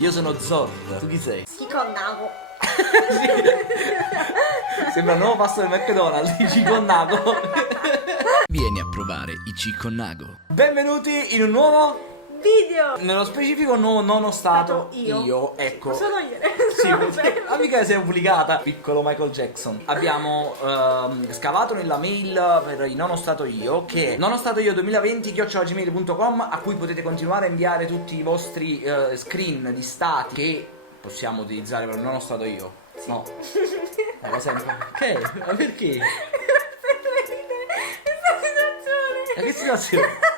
Io sono Zord, tu chi sei? Chiconnago. Sembra un nuovo pasto del McDonald's, il Chiconnago. Vieni a provare i Chiconnago. Benvenuti in un nuovo Video. nello specifico non stato io. ecco. Sono io. Sì, amica sei obbligata. Piccolo Michael Jackson. Abbiamo scavato nella mail per il non ho stato io, che è nonostatoio2020@gmail.com, a cui potete continuare a inviare tutti i vostri screen di stati che possiamo utilizzare per non ho stato io. No. Ma sempre. Che? Ma perché? Ma che situazione?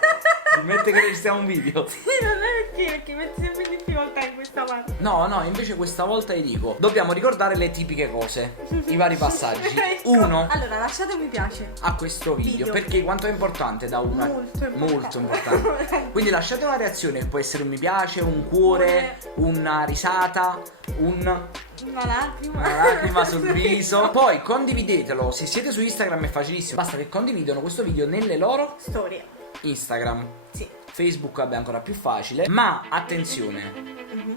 Mette che registriamo un video. Sì, non è perché metti sempre in difficoltà in questa parte. No, invece questa volta vi dico, dobbiamo ricordare le tipiche cose, i vari passaggi. Ecco. Uno, Allora, lasciate un mi piace. a questo video, perché quanto è importante da una... Molto importante. Quindi lasciate una reazione, che può essere un mi piace, un cuore, una risata, una lacrima sul viso. Poi condividetelo, se siete su Instagram è facilissimo, basta che condividono questo video nelle loro storia. Instagram. Sì. Facebook è ancora più facile. Ma attenzione,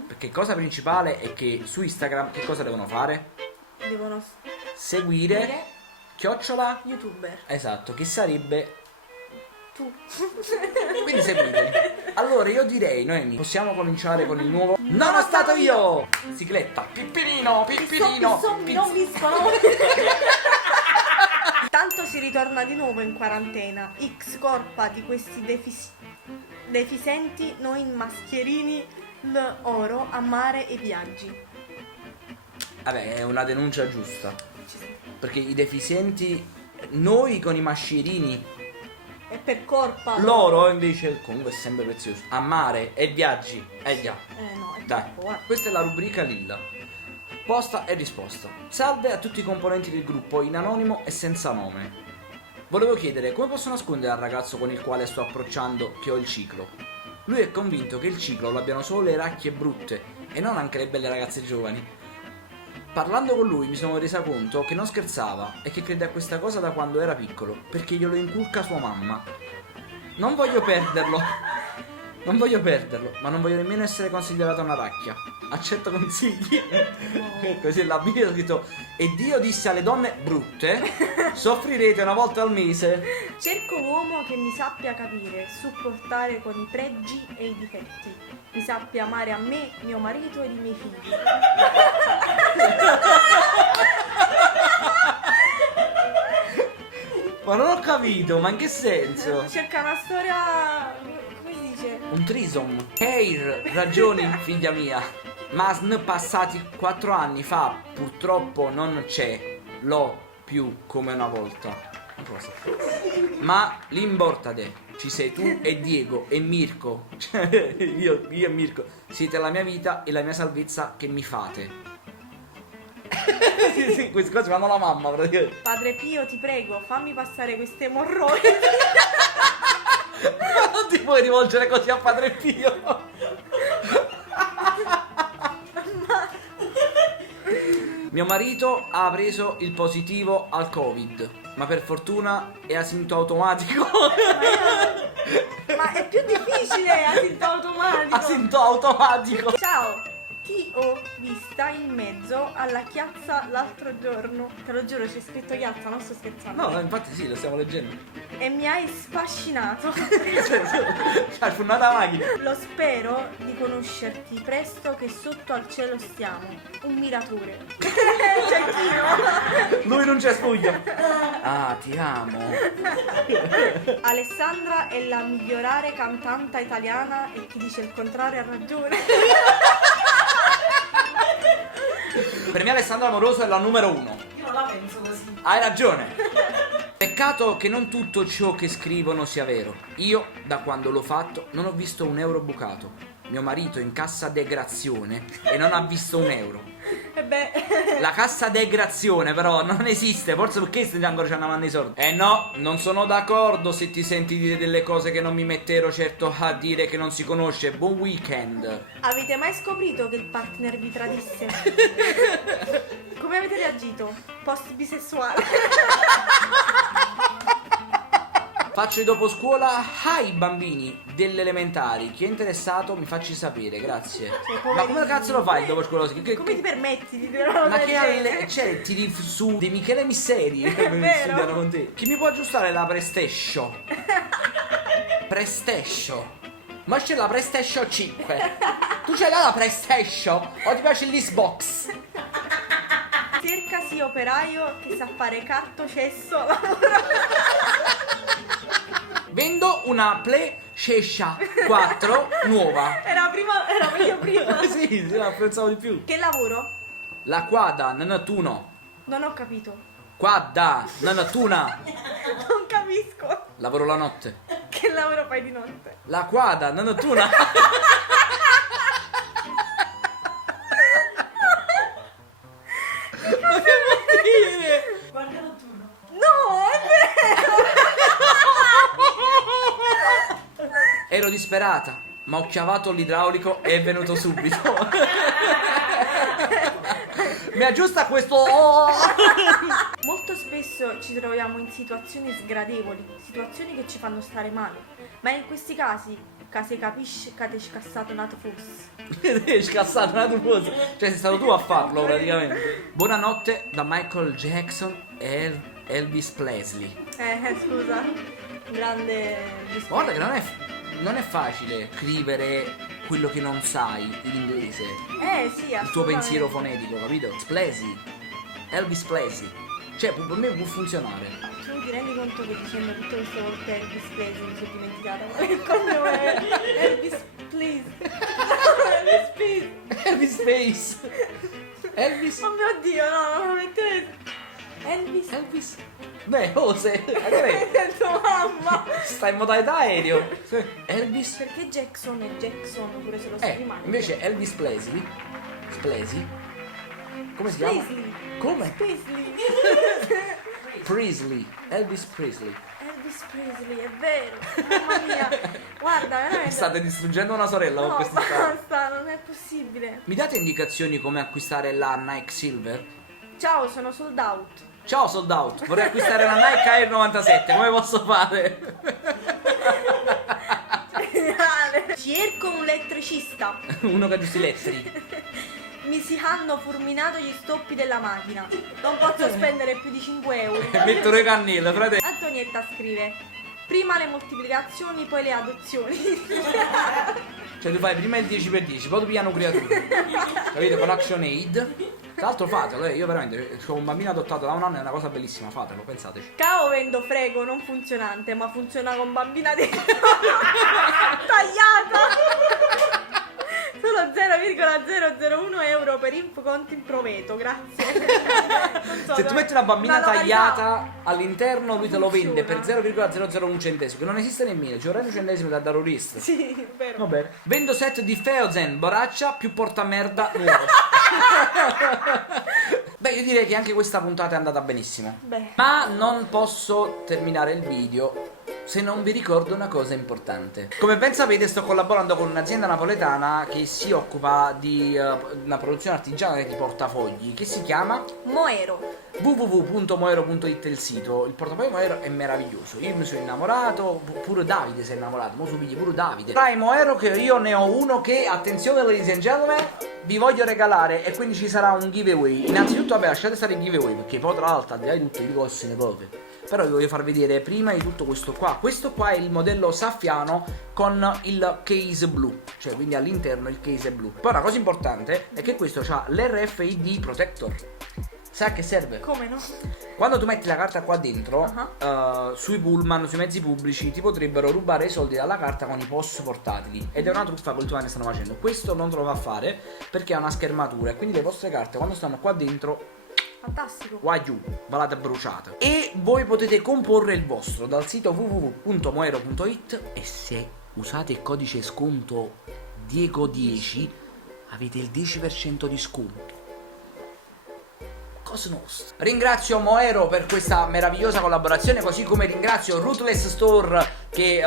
perché cosa principale è che su Instagram che cosa devono fare? Devono Seguire chiocciola youtuber. esatto, che sarebbe Tu. quindi seguiteli. Allora io direi, Noemi, possiamo cominciare con il nuovo Non ho stato io! Sigletta, Pippirino. Zombie non viscono. Tanto si ritorna di nuovo in quarantena. X colpa di questi deficienti, noi in maschierini, l'oro a mare e viaggi. Vabbè, è una denuncia giusta, perché i deficienti, noi con i mascierini, E per colpa. loro invece comunque è sempre prezioso. A mare e viaggi, già. No, è Dai, troppo, guarda. questa è la rubrica Lilla. Posta e risposta. Salve a tutti i componenti del gruppo, in anonimo e senza nome. Volevo chiedere come posso nascondere al ragazzo con il quale sto approcciando che ho il ciclo. Lui è convinto che il ciclo lo abbiano solo le racchie brutte e non anche le belle ragazze giovani. Parlando con lui mi sono resa conto che non scherzava e che crede a questa cosa da quando era piccolo, perché glielo inculca sua mamma. Non voglio perderlo, ma non voglio nemmeno essere considerato una racchia. Accetto consigli. Così là video ho scritto: e Dio disse alle donne brutte, soffrirete una volta al mese. Cerco uomo che mi sappia capire, supportare con i pregi e i difetti. Mi sappia amare a me, mio marito e i miei figli. Ma non ho capito, ma in che senso? Cerca una storia. Come si dice? Un trisom. Hair, ragioni, figlia mia. Ma passati 4 anni fa, purtroppo non c'è. L'ho più come una volta. Cosa? Ma l'importante, ci sei tu e Diego e Mirko. Cioè, io e Mirko. Siete la mia vita e la mia salvezza che mi fate. sì, queste cose fanno la mamma praticamente. Padre Pio, ti prego, fammi passare queste emorroidi. Ma non ti puoi rivolgere così a Padre Pio. Mio marito ha preso il positivo al Covid, ma per fortuna è asintomatico. Ma è più difficile, asintomatico. Asintomatico. Ciao, ti ho vista in mezzo alla chiazza l'altro giorno. Te lo giuro, c'è scritto chiazza, non sto scherzando. No, infatti sì, lo stiamo leggendo. E mi hai sfascinato. Hai funnato la macchina. Lo spero di conoscerti presto, che sotto al cielo stiamo. Un miratore. Cecchino. Lui non c'è spugno. Ah, ti amo. Alessandra è la migliorare cantante italiana e chi dice il contrario ha ragione. Per me Alessandra Amoroso è la numero 1. Io non la penso così. Hai ragione. Peccato che non tutto ciò che scrivono sia vero. Io, da quando l'ho fatto, non ho visto un euro bucato. Mio marito in cassa degrazione e non ha visto un euro. E beh, La cassa degrazione però non esiste, forse perché sti ancora ci hanno mandato i soldi. No, non sono d'accordo se ti senti dire delle cose che non mi metterò certo a dire che non si conosce. Buon weekend. avete mai scoprito che il partner vi tradisse? Come avete reagito? Post bisessuale. Faccio il dopo scuola ai bambini delle elementari. Chi è interessato mi facci sapere, grazie. Ma come cazzo lo fai il dopo scuola? Come ti permetti di dire una cosa Ma del che genere? cioè, tiri su dei Michele Misseri per vero. studiare con te. Chi mi può aggiustare la PlayStation? PlayStation. Ma c'è la PlayStation 5. Tu c'hai la PlayStation? O ti piace l'Xbox? Cercasi operaio che sa fare carto, cesso, Vendo una PlayStation 4 nuova. Era meglio prima. Sì, la apprezzavo di più. Che lavoro? La quadra, nanatuno. Non ho capito. Quadra, nanatuna. Non capisco. Lavoro la notte. Che lavoro fai di notte? La quadra, nanatuna. Ma che vuol dire? Guarda notturno. No, è vero. Ero disperata, ma ho chiavato l'idraulico e è venuto subito. Mi aggiusta questo. Molto spesso ci troviamo in situazioni sgradevoli, situazioni che ci fanno stare male. Ma in questi casi capisci che ti è scassato nato fosse. Hai scassato una tubosa. Cioè sei stato tu a farlo praticamente. Buonanotte da Michael Jackson e Elvis Presley. Scusa. Grande Ma guarda che non è facile scrivere quello che non sai in inglese. Sì, Il tuo pensiero fonetico, capito? Presley. Elvis Presley. Cioè per me può funzionare. Tu ti rendi conto che dicendo tutto questo volte Elvis Presley mi sono dimenticata qual è il cognome è? Elvis please. Elvis please. Elvis Space. Elvis. Oh mio Dio, no, non lo mettete. Elvis. Beh, se. Hai detto mamma. Sta in modalità aereo. Elvis. Perché Jackson è Jackson pure se lo si rimane. Invece Elvis Presley. Come si chiama? Presley. Come? Presley. Presley. Elvis Presley. Elvis Presley, è vero. Mamma mia. Guarda, veramente. State distruggendo una sorella con No, questi stati. basta, non è possibile. Mi date indicazioni come acquistare la Nike Silver? Ciao, sono sold out. Ciao sold out, vorrei acquistare la Nike Air 97, come posso fare? Geniale. Cerco un elettricista. Uno che aggiusti i letteri. Mi si hanno fulminato gli stoppi della macchina. Non posso spendere più di 5 euro. Metto le cannelle, frate. Antonietta scrive: prima le moltiplicazioni, poi le adozioni. Cioè tu fai prima il 10x10, poi tu piano creatura. Capite? Con Action Aid. Tra l'altro fatelo, io veramente ho un bambino adottato da un anno, è una cosa bellissima, fatelo, pensateci. Cao vendo frego non funzionante, ma funziona con bambina dentro. Tagliata. Solo 0,001 euro per conto in proveto, grazie. Non so Se tu dove- metti una bambina località. tagliata all'interno, lui te lo vende per Funziona. 0,001 centesimo, che non esiste nemmeno, ci vorrei un centesimo da terrorista. Sì, è vero. Va bene. Vendo set di Feozen, borraccia più portamerda nuovo. Beh, io direi che anche questa puntata è andata benissimo. Beh. Ma non posso terminare il video se non vi ricordo una cosa importante. Come ben sapete, sto collaborando con un'azienda napoletana che si occupa di una produzione artigianale di portafogli che si chiama Moero. www.moero.it è il sito. Il portafoglio Moero è meraviglioso. Io mi sono innamorato, pure Davide si è innamorato, mo su pigli pure Davide. Dai Moero che io ne ho uno che, attenzione ladies and gentlemen, vi voglio regalare e quindi ci sarà un giveaway. Innanzitutto vabbè, lasciate stare il giveaway perché poi tra l'altro al di là di tutto io costi ne poche. Però vi voglio far vedere prima di tutto questo qua. Questo qua è il modello saffiano con il case blu, cioè quindi all'interno il case è blu. Poi una cosa importante è che questo ha l'RFID protector. Sai a che serve? Come no? Quando tu metti la carta qua dentro, sui pullman, sui mezzi pubblici, ti potrebbero rubare i soldi dalla carta con i POS portatili. Ed è una truffa che ultimamente stanno facendo. Questo non te lo fa fare perché ha una schermatura e quindi le vostre carte quando stanno qua dentro, Fantastico. guaiù, valate bruciate. E voi potete comporre il vostro dal sito www.moero.it e se usate il codice sconto Diego10 avete il 10% di sconto. Cosa nostra. Ringrazio Moero per questa meravigliosa collaborazione, così come ringrazio Ruthless Store che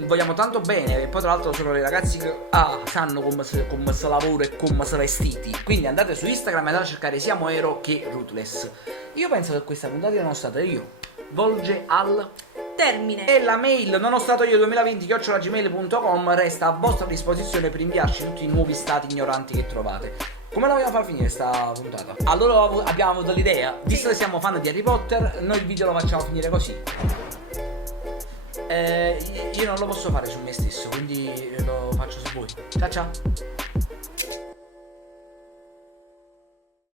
vogliamo tanto bene e poi tra l'altro sono i ragazzi che sanno come si lavora e come si vestiti. Quindi andate su Instagram e andate a cercare sia Moero che Ruthless. Io penso che questa puntata non stata io volge al termine. E la mail nonostato2020@gmail.com resta a vostra disposizione per inviarci tutti i nuovi stati ignoranti che trovate. Come la vogliamo far finire sta puntata? Allora abbiamo avuto l'idea, visto che siamo fan di Harry Potter, noi il video lo facciamo finire così. Io non lo posso fare su me stesso, quindi lo faccio su voi. Ciao ciao.